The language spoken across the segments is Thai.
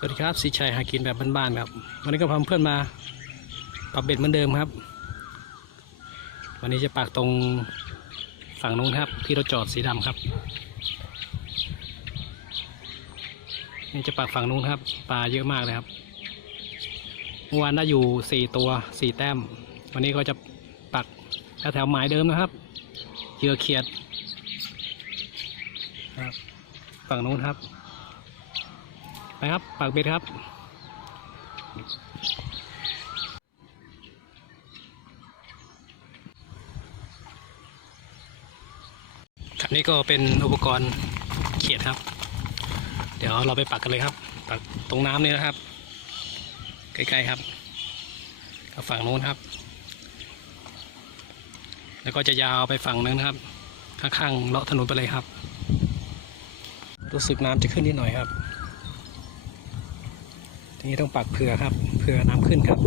สวัสดีครับสีชัยหากินแบบบ้านๆครับวันนี้ก็พาเพื่อนมาปรับเบ็ดเหมือนเดิมครับ วันนี้จะปักตรงฝั่งนู้นครับ ที่เราจอดสีดำครับนี่จะปักฝั่งนู้นครับปลาเยอะมากเลยครับเมื่อวานได้อยู่สี่ตัวสี่แต้ม วันนี้ก็จะปักแถวหมายเดิมนะครับเหยื่อเขียดครับฝั่งนู้นครับ ไปครับปากเบ็ดครับ ครับนี่ก็เป็นอุปกรณ์เขียดครับ เดี๋ยวเราไปปักกันเลยครับ ปักตรงน้ำนี่นะครับ ใกล้ๆครับกับฝั่งนู้นครับ แล้วก็จะยาวไปฝั่งนึงนะครับ ข้างๆเลาะถนนไปเลยครับ รู้สึกน้ำจะขึ้นนิดหน่อยครับ นี้ต้องปักเผื่อครับเผื่อน้ำขึ้นครับ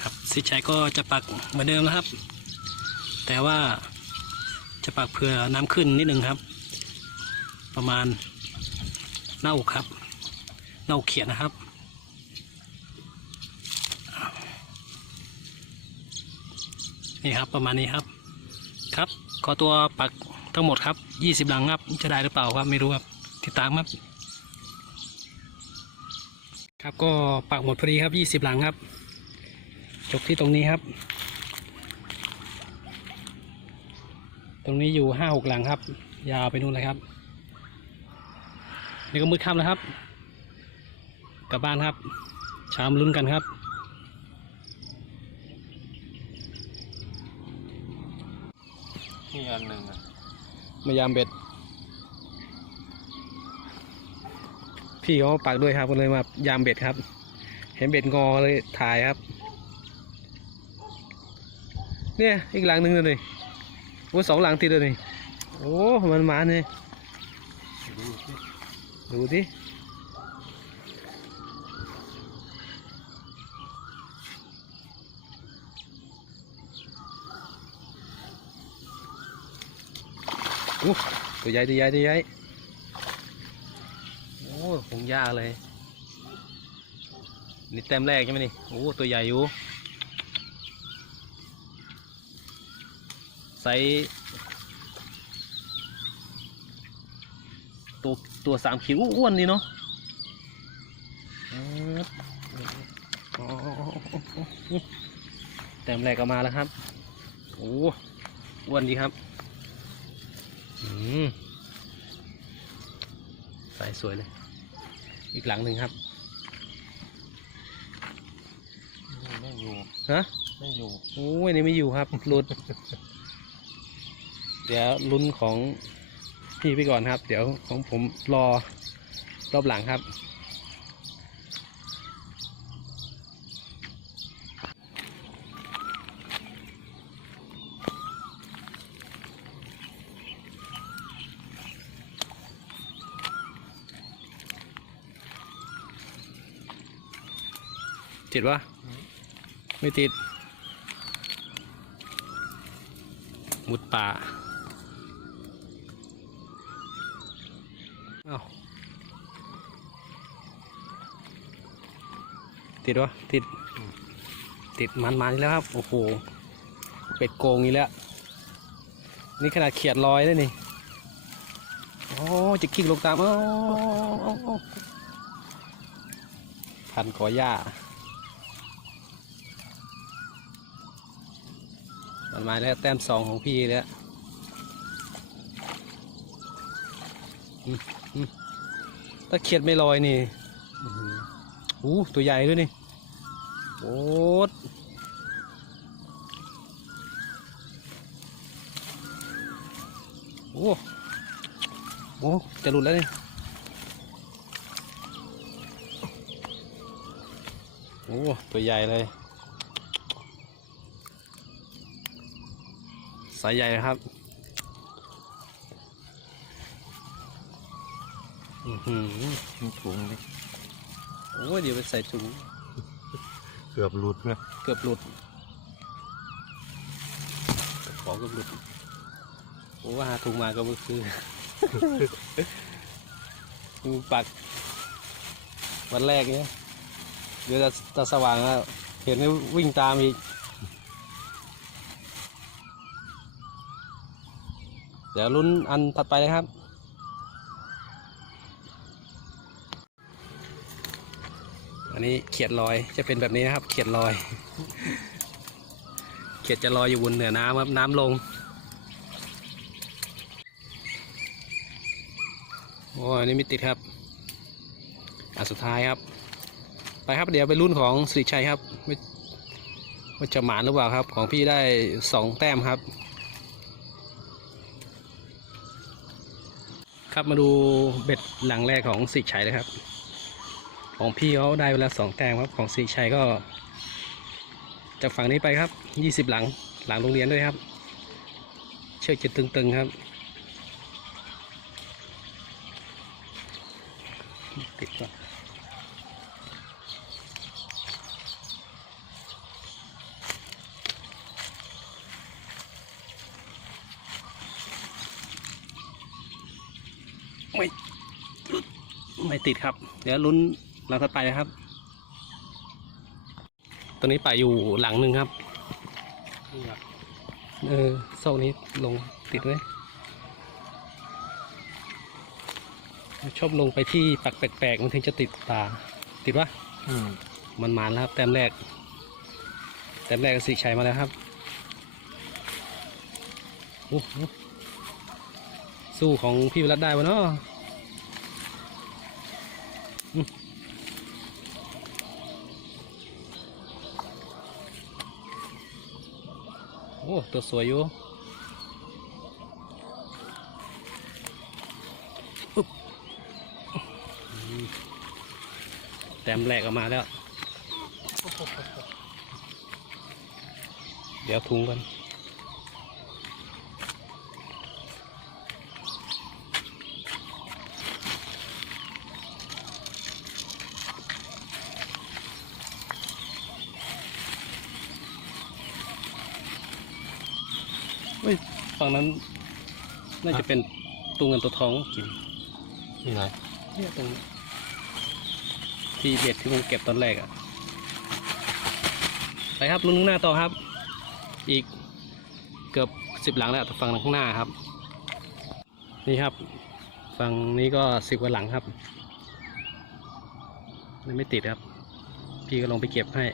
ครับสิชัยก็จะปักเหมือนเดิมนะครับ แต่ว่าจะปักเผื่อน้ำขึ้นนิดหนึ่งครับ ประมาณหน้าครับหน้าเขียดนะครับนี่ครับประมาณนี้ครับ ครับขอตัวปักทั้งหมดครับ 20 หลังครับ จะได้หรือเปล่าครับ ไม่รู้ครับ ติดตามครับ ครับก็ปักหมดพอดีครับ 20 หลังครับ จบที่ตรงนี้ครับ ตรงนี้อยู่ 5-6 หลังครับ ยาวไปนู่นเลยครับ นี่ก็มืดค่ำแล้วครับ กลับบ้านครับเช้ามาลุ้นกันครับนี่อันหนึ่งอะมายามเบ็ด พี่เขาปักด้วยครับก็เลยมายามเบ็ดครับ เห็นเบ็ดงอเลยถ่ายครับ เนี่ยอีกหลังหนึ่งเลยโอ้สองหลังติดเลยโอ้มันมาเนี่ยดูสิโอ้ตัวใหญ่ตัวใหญ่ตัวใหญ่ คงยากเลย นี่แต้มแรกใช่ไหมนี่โอ้ตัวใหญ่อยู่ไซส์ตัวตัวสามขีดอ้วนดีเนาะครับอ๋อแต้มแรกก็มาแล้วครับ โอ้อ้วนดีครับอืมสายสวยเลย อีกหลังหนึ่งครับไม่อยู่ฮะไม่อยู่โอ้ยนี่ไม่อยู่ครับหลุด เดี๋ยวลุ้นของพี่ไปก่อนครับ เดี๋ยวของผมรอรอบหลังครับ ติดวะไม่ติด มุดป่าเอาติดวะติด ติดมันมาอีกแล้วครับ โอ้โห เป็ดโกงอีกแล้ว นี่ขนาดเขียดลอยเลยนี่ โอ้ จะกิ้งลงตามอ้าเอ้าเอ้าพันกอหญ้า มาแล้วแต้มสองของพี่แล้วถ้าเขียดไม่ลอยนี่อู้หูตัวใหญ่ด้วยนี่โอ้ดโอ้โอ้จะหลุดแล้วนี่โอ้ตัวใหญ่เลย สายใหญ่นะครับ อือหือมีถุงดิโอ้ยเดี๋ยวไปใส่ถุง เกือบหลุดนะเกือบหลุด ของเกือบหลุดโอ้ว่าหาถุงมาก็ไม่คือดูปัก วันแรกเนี้ยเดี๋ยวจะจะสว่างแล้ว เห็นแล้ววิ่งตามอีก เดี๋ยวลุ้นอันถัดไปนะครับ อันนี้เขียดลอยจะเป็นแบบนี้นะครับ เขียดลอย เขียดจะลอยอยู่บนเหนือน้ำครับน้ำลงโอ้อันนี้ไม่ติดครับอันสุดท้ายครับ ไปครับเดี๋ยวไปรุ่นของสิริชัยครับว่าว่าจะหมานหรือเปล่าครับ ของพี่ได้สองแต้มครับ ครับมาดูเบ็ดหลังแรกของสิชัยนะครับ ของพี่เขาได้เวลาสองแต้มครับของสีชัยก็จากฝั่งนี้ไปครับยี่สิบหลังหลังโรงเรียนด้วยครับ เชือกจะตึงๆครับ ติดก่อน ไม่ติดครับ เดี๋ยวลุ้นหลังถัดไปนะครับ ตัวนี้ป่าอยู่หลังหนึ่งครับเออโซ่นี้ลงติดไว้ชอบลงไปที่ปักแปลกๆมันถึงจะติดตา ติดวะอืมมันมานแล้วครับแต้มแรก แต้มแรกก็สีชัยมาแล้วครับโอ้โหสู้ของพี่วิรัตได้วะเนาะอืมโอ้ ตัวสวยอยู่แต้มแรกออกมาแล้ว เดี๋ยวทุงกัน เฮ้ย ฝั่งนั้น น่าจะเป็นตัวเงินตัวทองกินนี่ไหนเนี่ยตรงนี้ที่เบ็ดที่ผมเก็บตอนแรกอะไปครับลุ้นข้างหน้าต่อครับ อีกเกือบสิบหลังแล้วแต่ฝั่งข้างหน้าครับ นี่ครับ ฝั่งนี้ก็สิบกว่าหลังครับยังไม่ติดครับ พี่ก็ลงไปเก็บให้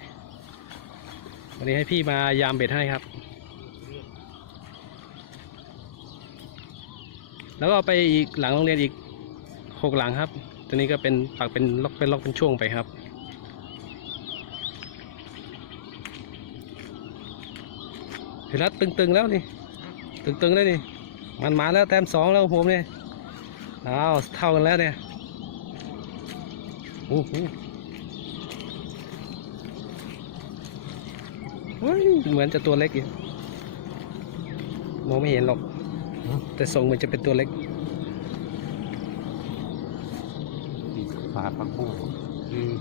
วันนี้ให้พี่มายามเบ็ดให้ครับ แล้วก็ไปอีกหลังโรงเรียนอีกหกหลังครับตัวนี้ก็เป็นปักเป็นล็อกเป็นล็อกเป็นช่วงไปครับ เห็นแล้วตึงๆแล้วนี่ ตึงๆแล้วนี่ มันมาแล้วแต้มสองแล้วผมเนี่ยอ้าวเท่ากันแล้วเนี่ยโอ้โหเฮ้ยเหมือนจะตัวเล็กอยู่มองไม่เห็นหรอก แต่ทรงมันจะเป็นตัวเล็กตีฝาปักบูอืม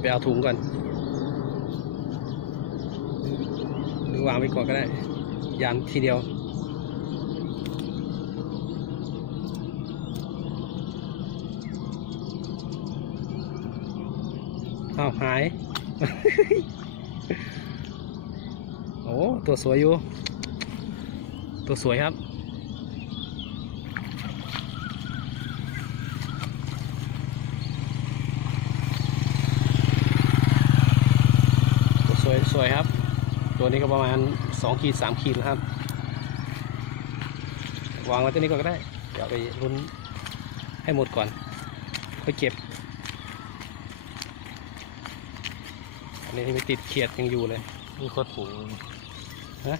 ไปเอาถุงก่อนหรือวางไว้ก่อนก็ได้ยันทีเดียวอ้าวหาย โอ้ตัวสวยอยู่ ตัวสวยครับ ตัวสวยสวยครับ ตัวนี้ก็ประมาณ2ขีด3ขีดนะครับ วางไว้ตัวนี้ก่อนก็ได้ เดี๋ยวไปรุนให้หมดก่อนค่อยเก็บ อันนี้ไม่ติดเขียดยังอยู่เลยนี่ก็ถุงฮะ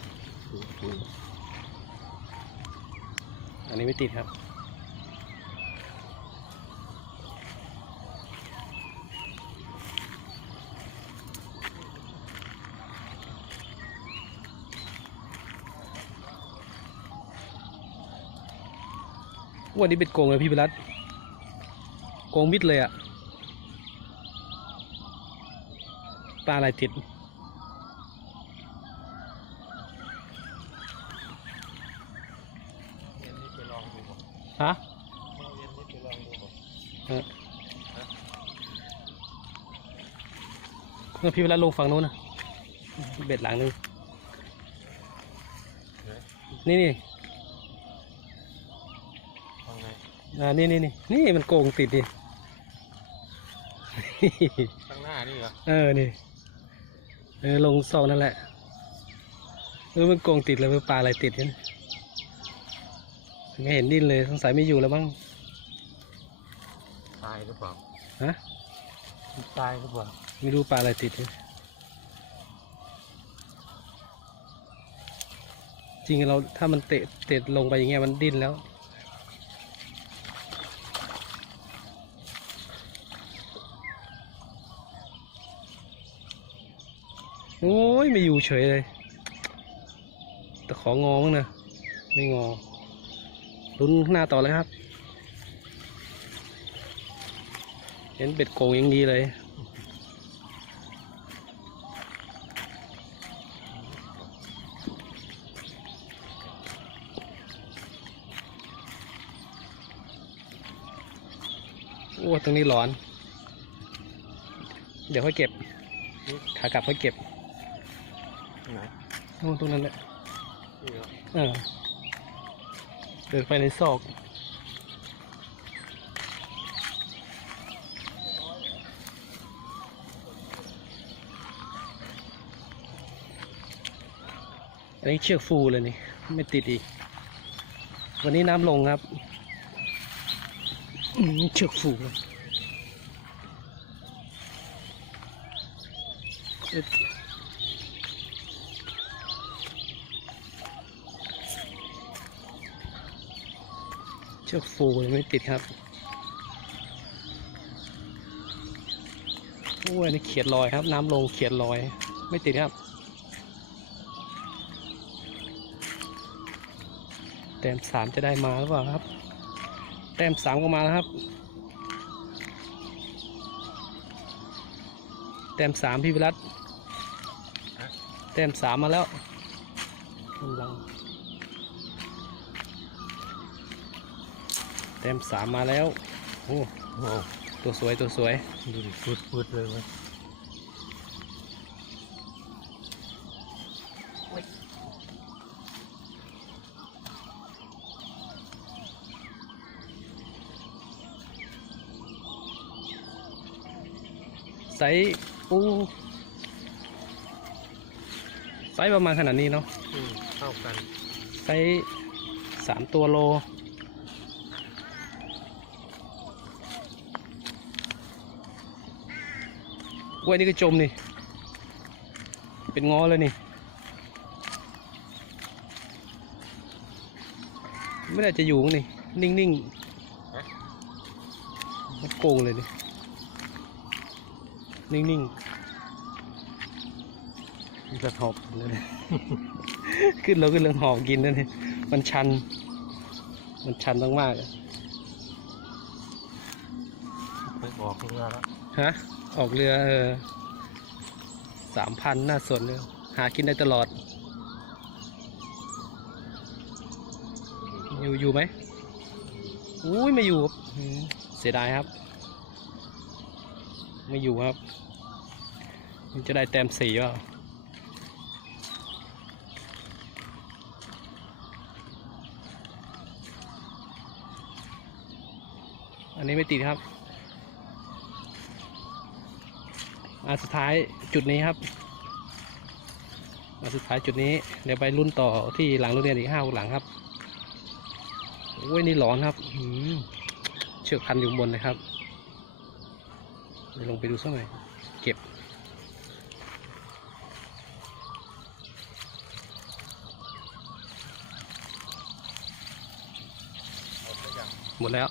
ถุงถุงอันนี้ไม่ติดครับวันนี้เป็นโกงเลยพี่พิรัตโกงมิดเลยอะ ปลาอะไรติด ฮะเมื่อพี่เวลาลงฝั่งนู้นนะเบ็ดหลังนึง นี่นี่อ่นี่นี่นี่นี่มันโกงติดดิข้างหน้านี่เหรอ เออ นี่ เออลงซอกนั่นแหละเออมันโกงติดเลยมันปลาอะไรติดเนี่ยไม่เห็นดิ้นเลยสงสัยไม่อยู่แล้วมั้งตายหรือเปล่าฮะตายหรือเปล่าไม่รู้ปลาอะไรติดเนี่ยจริงๆเราถ้ามันเตะเตะลงไปอย่างเงี้ยมันดิ้นแล้ว โอ้ย ไม่อยู่เฉยเลย แต่ของอมั้งนะ ไม่งอลุ้นหน้าต่อเลยครับ เห็นเป็ดโกงยังดีเลย โอ้ตรงนี้ร้อน เดี๋ยวค่อยเก็บขากลับค่อยเก็บ น่นตรงนั้นแหละนี่เหรอเออเดินไปในซอกอันนี้เชือกฟูเลยนี่ ไม่ติดอีก วันนี้น้ำลงครับอืมเชือกฟูเลย เชือกฟูยังไม่ติดครับโอ้ยนนี้เขียดลอยครับ น้ำลงเขียดลอย ไม่ติดครับ แต้มสามจะได้มาหรือเปล่าครับ แต้มสามก็มาแล้วครับ แต้มสามพี่วิรัตแต้มสามมาแล้วกำลัง ต้มสามมาแล้ว โอ้โอ้ตัวสวยตัวสวย ดูดิฟุดฟุดเลยเว้ยไซส์ปูไซส์ประมาณขนาดนี้เนาะอืมเข้ากัน ไซส์สามตัวโล ล้วยนี่ก็จมนี่ เป็นงอเลยนี่ ไม่น่าจะอยู่มั้งนี่ นิ่งๆมันโกงเลยนี่ นิ่งๆมันจะหอบเลยขึ้นแล้วขึ้นเรื่องหอบกินนั่นเองมันชัน มันชันมากๆอะไปออกเรือแล้วฮะ ออกเรือเออสามพันน่าสนเลยหากินได้ตลอด อยู่อยู่ไหมอุ้ยไม่อยู่เสียดายครับ ไม่อยู่ครับ มันจะได้แต้มสี่ว่าอันนี้ไม่ติดครับ อันสุดท้ายจุดนี้ครับอันสุดท้ายจุดนี้เดี๋ยวไปรุ่นต่อที่หลังโรงเรียนอีกห้าหลังครับโอ้ยนี่ร้อนครับเชือกพันอยู่บนเลยครับลงไปดูสักหน่อยเก็บหมดแล้ว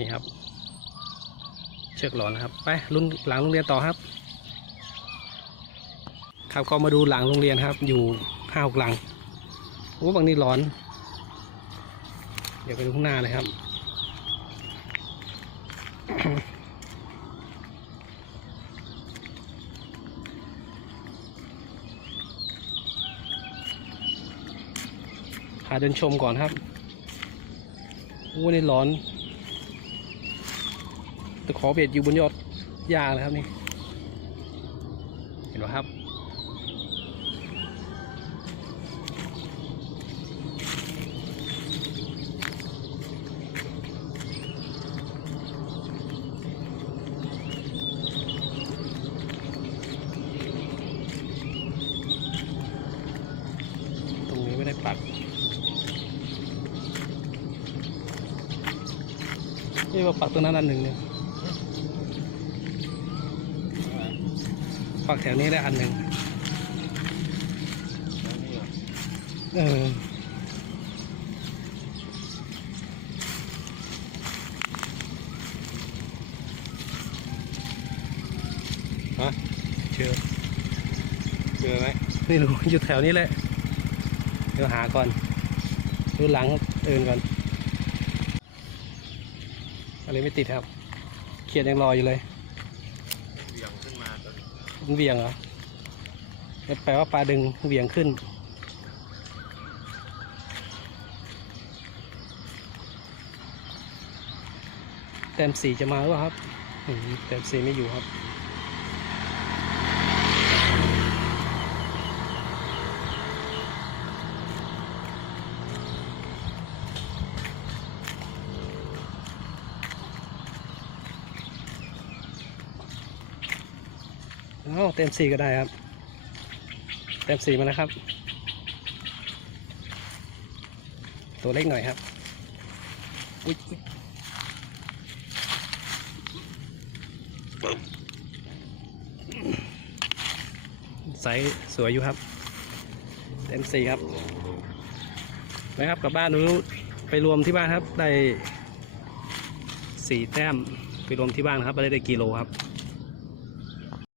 นี่ครับ ชือกหลอนนะครับ ไปรุ่นหลังโรงเรียนต่อครับ ครับก็มาดูหลังโรงเรียนครับ อยู่ห้าหกหลังโอ้บางนี่ร้อน เดี๋ยวไปดูข้างหน้าเลยครับพาเดินชมก่อนครับโอ้นี่ร้อน ตะขอเบ็ดอยู่บนยอดหญ้าเลยครับนี่ เห็นไหมครับ ตรงนี้ไม่ได้ปักนี่ว่าปักตรงนั้นอันหนึ่งเนี่ย ปักแถวนี้ได้อันหนึ่งแล้วนี่เหรอเออฮะเจอเจอไหมไม่รู้อยู่แถวนี้แหละเดี๋ยวหาก่อนดูหลังเอินก่อนอะไรไม่ติดครับ เขียดยังรออยู่เลย เหวี่ยงขึ้นมาตอนนี้ มัน เวียงเหรอแปลว่าปลาดึงเวียงขึ้น แต้มสีจะมาหรือเปล่าครับแต้มสีไม่อยู่ครับ เอาเต็มสี่ก็ได้ครับ เต็มสี่มานะครับ ตัวเล็กหน่อยครับ อุ๊ยอุ๊ยไซส์สวยอยู่ครับ เต็มสี่ครับไปครับกลับบ้านนู้ไปรวมที่บ้านครับ ได้สี่แต้มไปรวมที่บ้านครับไม่ได้ได้กิโลครับ